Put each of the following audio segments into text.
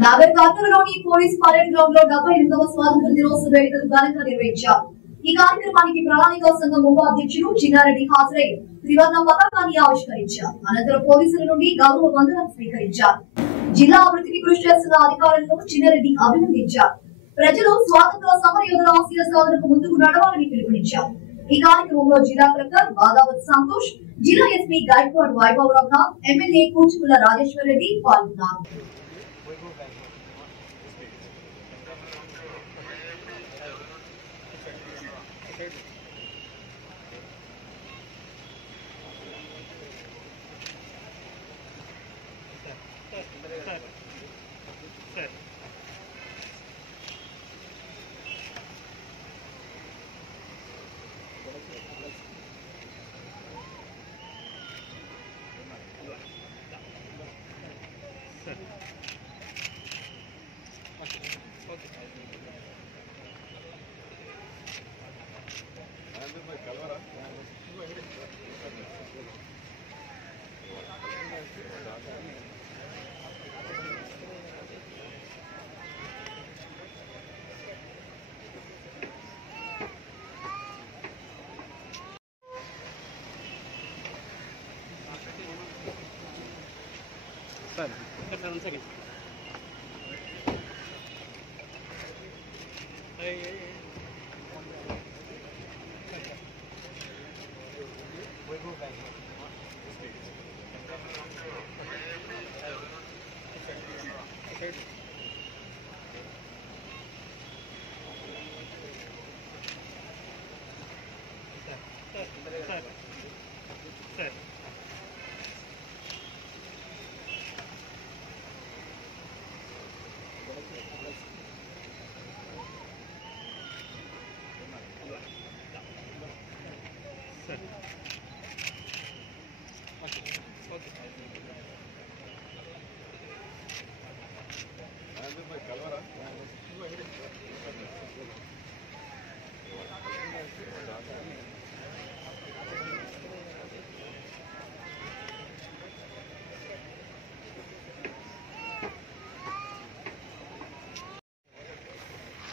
Nagar కర్నూలులోని police parade ground లో 78వ స్వాతంత్ర దినోత్సవ వేడుకలు ఘనంగా నిర్వహించారు. ఈ కార్యక్రమానికి ప్రణాళికా సంఘం ఉపాధ్యక్షుడు చిన్నారెడ్డి హాజరై త్రివర్ణ పతాకాన్ని ఆవిష్కరించారు. అనంతరం పోలీసుల నుండి గౌరవ వందనం స్వీకరించారు. జిల్లా అభివృద్ధికి కృషి చేస్తున్న అధికారులను చిన్నారెడ్డి అభినందించారు. ప్రజలు స్వాతంత్ర సమరయోధుల ఆశయ సాధనకు ముందుకు నడవాలని పిలుపునిచ్చారు. ఈ కార్యక్రమంలో జిల్లా కలెక్టర్ బాదావత్ సంతోష్, జిల్లా ఎస్పీ గాయక్వాడ్ వైభవ్ రఘునాథ్, ఎమ్మెల్యే కూచుకుల రాజేశ్వర్ రెడ్డి పాల్గొన్నారు.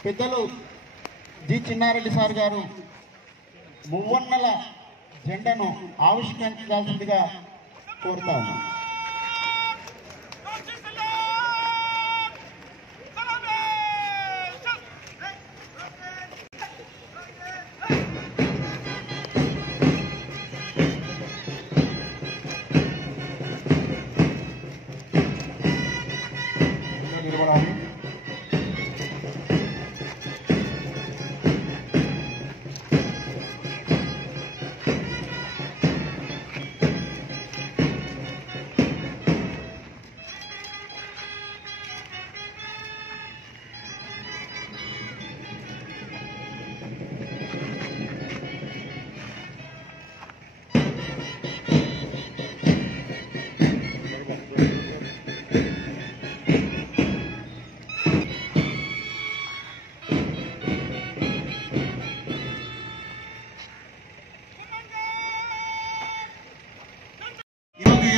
పెద్దలు జి చిన్నారెడ్డి సార్ గారు మువ్వన్నెల జెండాను ఆవిష్కరించాల్సిందిగా కోరుతాము.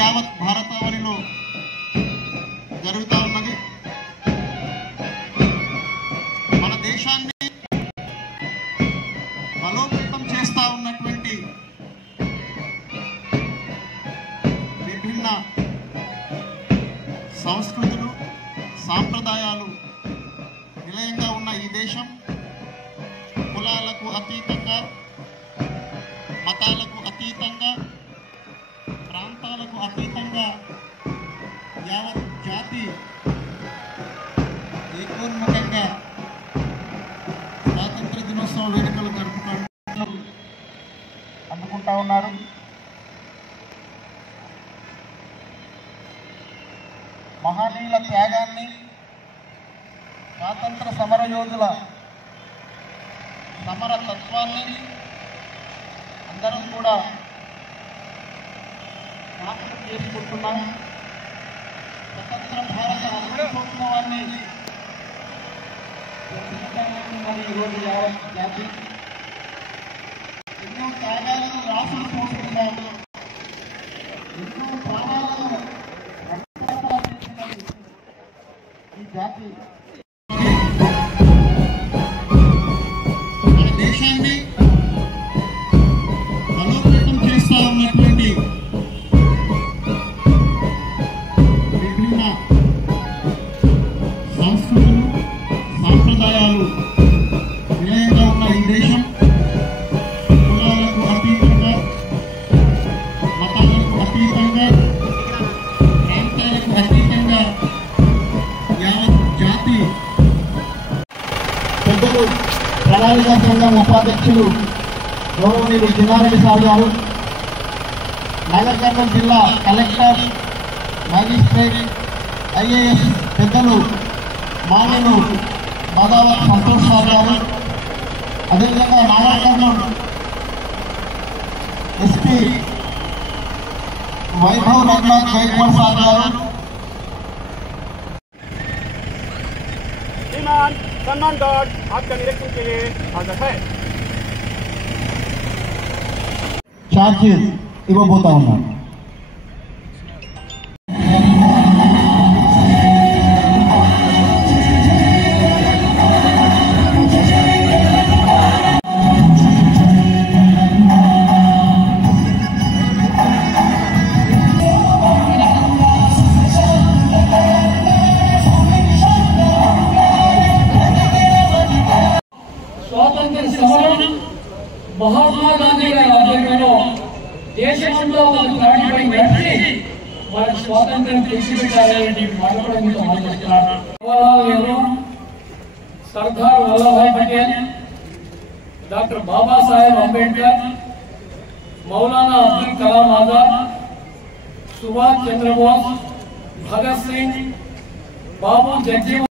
యావత్ భారతావనిలో జరుగుతూ ఉన్నది. మన దేశాన్ని బలోపేతం చేస్తూ ఉన్నటువంటి విభిన్న సంస్కృతులు, సాంప్రదాయాలు నిలయంగా ఉన్న ఈ దేశం కులాలకు అతీతంగా, మతాలకు అతీతంగా, ప్రాంతాలకు అతీతంగా యావత్ జాతి ఏకోన్ముఖంగా స్వాతంత్ర దినోత్సవ వేడుకలు అందుకుంటా ఉన్నారు. మహనీయుల త్యాగాన్ని, స్వాతంత్ర సమరయోధుల సమర తత్వాన్ని అందరం కూడా జ్ఞాపకం చేసుకుంటున్నాం. స్వతంత్ర భారత అమృతోత్సవాన్ని ఈరోజు యావత్ జాతి ఎన్నో త్యాగాలను రాసులు పోసుకున్నాము, ఎన్నో ప్రాణాలను ఈ ఈ జాతి మన దేశాన్ని బలోపేతం చేస్తా ఉన్నటువంటి విభిన్న సంస్కృతులు సాంప్రదాయాలు వినయంగా ఉన్న ఈ దేశం కులాలకు అతీతంగా మతాలకు అతీతంగా ప్రాంతాలకు అతీతంగా యావత్ జాతి పెద్దలు ప్రణాళిక సంఘం ఉపాధ్యక్షులు గౌరవనీయులు చిన్నారెడ్డి సార్ గారు, నగర్ కర్నూలు జిల్లా కలెక్టర్, మ్యాజిస్ట్రేట్, ఐఏఎస్ పెద్దలు మాన్యులు మాధవత్ సంతోష్ సార్ గారు, అదేవిధంగా నగర్ కర్నూలు ఎస్పీ వైభవ్ రఘునాథ్ గైక్వాడ్ సార్ గారు, सम्मान गार्ड आपका निरीक्षण के लिए हाजिर है। ఛార్జెస్ ఇవ్వబోతా ఉన్నారు. స్వాతంత్ర సమరం మహాత్మా గాంధీ గారి ఆధ్వర్యంలో దేశంలో దాడిపై నడిచి మన స్వాతంత్రం తెచ్చిపెట్టాలని మాట్లాడడంతో ఆలోచిస్తున్నారు. జవహర్లాల్ నెహ్రూ, సర్దార్ వల్లభాయ్ పటేల్, డాక్టర్ బాబాసాహెబ్ అంబేద్కర్, మౌలానా అబ్దుల్ కలాం ఆజాద్, సుభాష్ చంద్రబోస్, భగత్ సింగ్, బాబు జగ్జీవన్